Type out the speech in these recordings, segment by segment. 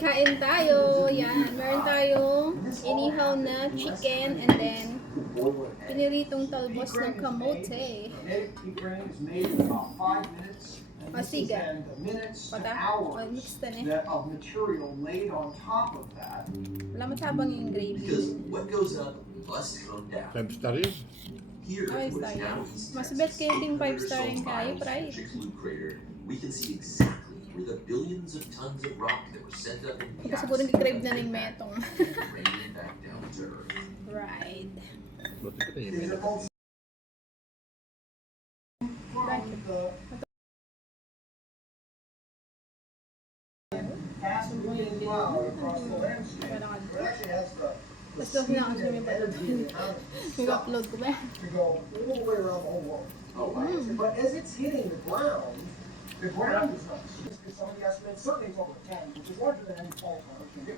Kain tayo. Yan. Meron tayong inihaw na chicken and then piniritong talbos ng kamote. Masiga. Pata? O, mix na eh. Wala matabang yung gravy. Five star yun. Ay, tayo. Mas bet kayo ding 5-star yung kayo, right? We can see exactly where the billions of tons of rock that were sent up in the Ito siguro crave na ng metong. raining back down to Earth. Right. Buti ka na yun. Mas daw pinakasya may balod. Mag-upload ko ba? But as it's hitting the ground is not. Some of the estimates certainly it's over 10, which is larger than any fault can do.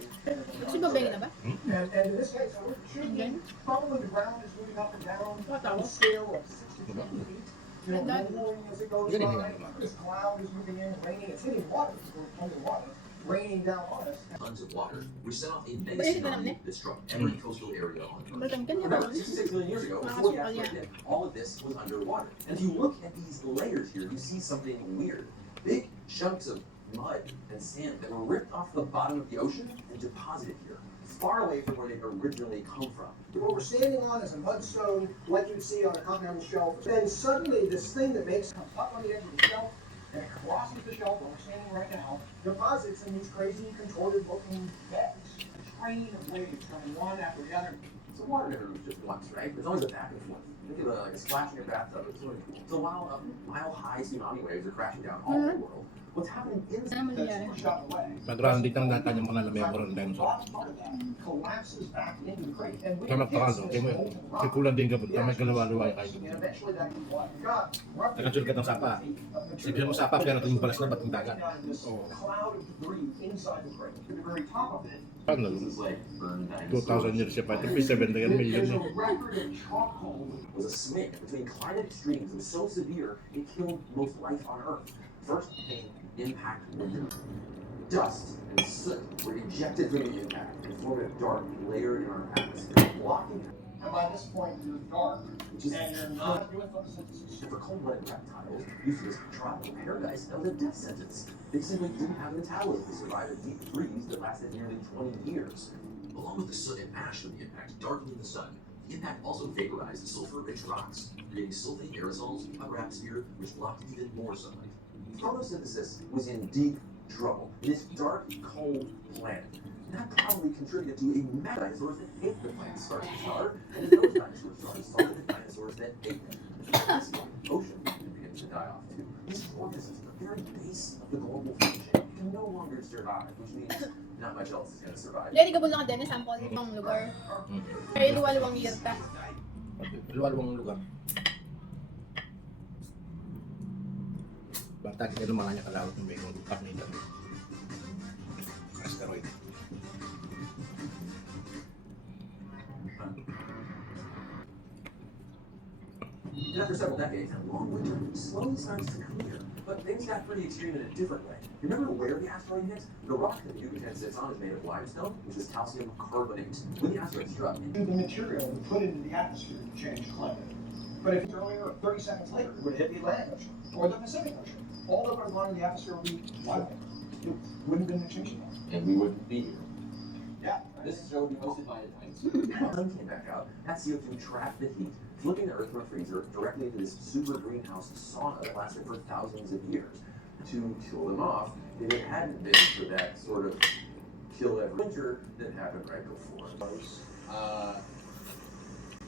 Kasi babay na ba? And in this case, it should be probably the ground is moving up and down on a scale of 6 to 10 feet. You know, rolling as it goes by. This cloud is moving in, raining. It's hitting water. We're pumping water. Raining down on us. Tons of water, which set off a mega tsunami that struck every coastal area on Earth. About 66 million years ago, before the asteroid hit, all of this was underwater. And if you look at these layers here, you see something weird. Big chunks of mud and sand that were ripped off the bottom of the ocean and deposited here, far away from where they originally come from. What we're standing on is a mudstone, like you'd see on a continental shelf. Then suddenly, this thing that comes up on the edge of the shelf, and it crosses the shelf where we're standing right now, deposits in these crazy, contorted-looking beds. A train of waves coming one after the other. So water never moves just once, right? There's always a back and forth. Think of like a splash in your bathtub. It's really cool. So while mile-high tsunami waves are crashing down all over the world, what's happening inside Ano Pushed out away. Nag-rounding ng data yung mga lamembro ng dinosaur. Collapses back into the crate. And Kaya magpakal, kaya mo yun. Kaya kulang din gabot. Kaya may kalawa-luwa yung kayo. eventually that can block. Got Nakasulkat ng sapa. Sabihin mo sapa, pero ito yung balas na ba't yung dagat. cloud of debris inside the crate. At the very top of it, Paano? this is like burned 2,000 years siya pa. Ito 7 million. there's a record of charcoal. was a swing between climate extremes that was so severe it killed most life on Earth. First came impact winter. Dust and soot were ejected from the impact and formed a dark layer in our atmosphere, blocking it. And by this point, you're dark, Which is and you're not doing photosynthesis. for cold-blooded reptiles used to this tropical paradise, that was a death sentence. They simply didn't have the metabolism to survive a deep freeze that lasted nearly 20 years. Along with the soot and ash from the impact darkening the sun, the impact also vaporized sulfur-rich rocks, creating sulfate aerosols in the upper atmosphere, which blocked even more sunlight. Photosynthesis was in deep trouble in this dark, cold planet. That probably contributed to a mega dinosaurs that ate the planet stars to star, and those dinosaurs stars started the dinosaurs that ate them. This ocean begins to die off too. These organisms at the very base of the global food chain can no longer survive, which means not much else is going to survive. Dahil ikaw ka din na sample ng lugar. Kaya luwa-luwang year ka. Luwalwang lugar. Bata, kaya lumala niya kalawat ng bagong partner asteroid. And after several decades, that long winter slowly starts to clear. But things got pretty extreme in a different way. You remember where the asteroid hit? The rock that Yucatan sits on is made of limestone, which is calcium carbonate. When the asteroid struck, The material we put into the atmosphere to change climate. But if earlier, 30 seconds later, it would hit the Atlantic Ocean or the Pacific Ocean. All that would have gone in the atmosphere would be wild. It wouldn't have been extinction zone. and we wouldn't be here. Yeah. This show would be hosted by a dinosaur. When the sun came back out, that CO2 trapped the heat, flipping the Earth from a freezer directly into this super greenhouse sauna that lasted for thousands of years. To kill them off, if it hadn't been for that sort of kill every winter that happened right before.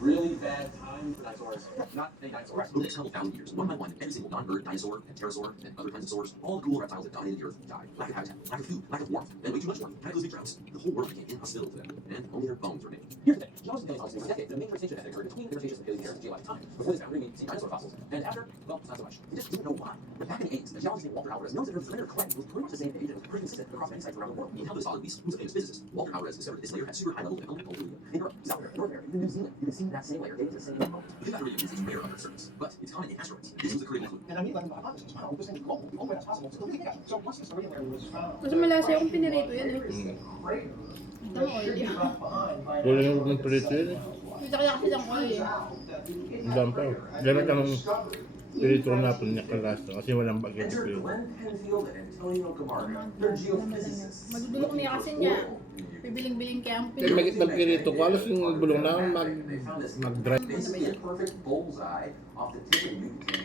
Really bad time for dinosaurs. Not any dinosaurs. Over the next couple thousand years, one by one, every single non-bird dinosaur and pterosaur and other kinds of dinosaurs, all the cool reptiles that dominated the Earth died. Lack of habitat, lack of food, lack of warmth, and way too much warmth, cataclysmic droughts. The whole world became inhospitable to them, and only their bones remained. Here's the thing: geologists have been telling us for decades that a major extinction event occurred between the cretaceous and Paleogene eras of geologic time. Before this boundary, we'd seen dinosaur fossils, and after, well, not so much. We just didn't know why. But back in the 80s, a geologist named Walter Alvarez noticed that Earth's layer clay was pretty much the same age and was pretty consistent across many sites around the world. He held this solid piece. Who's a famous physicist? Walter Alvarez discovered this layer had super high levels of elemental helium. In Europe, South America, North America, even New Zealand, you can see in that same layer, getting to the same moment. We think that iridium is rare under the surface, but it's common in asteroids. This was the critical clue. And I mean, like, the hypothesis, wow, this thing is global. The only way that's possible is to think So once this iridium layer was found, Mas malasa akong pinirito yan eh. crater Ang oily. left behind by Wala nang huwag ng preto yun eh. Kaya kasi ang oily. Ang dami pa. Gamit ang preto na po niya kalasa kasi walang bagay sa Enter preto. Glenn Penfield and Antonio Camargo. They're geophysicists. Madudulok niya kasi niya. Bibiling-biling kaya ang Kaya magit ng preto ko, alas yung bulong na They found this mag-dry. basically a perfect bullseye off the tip of Yucatan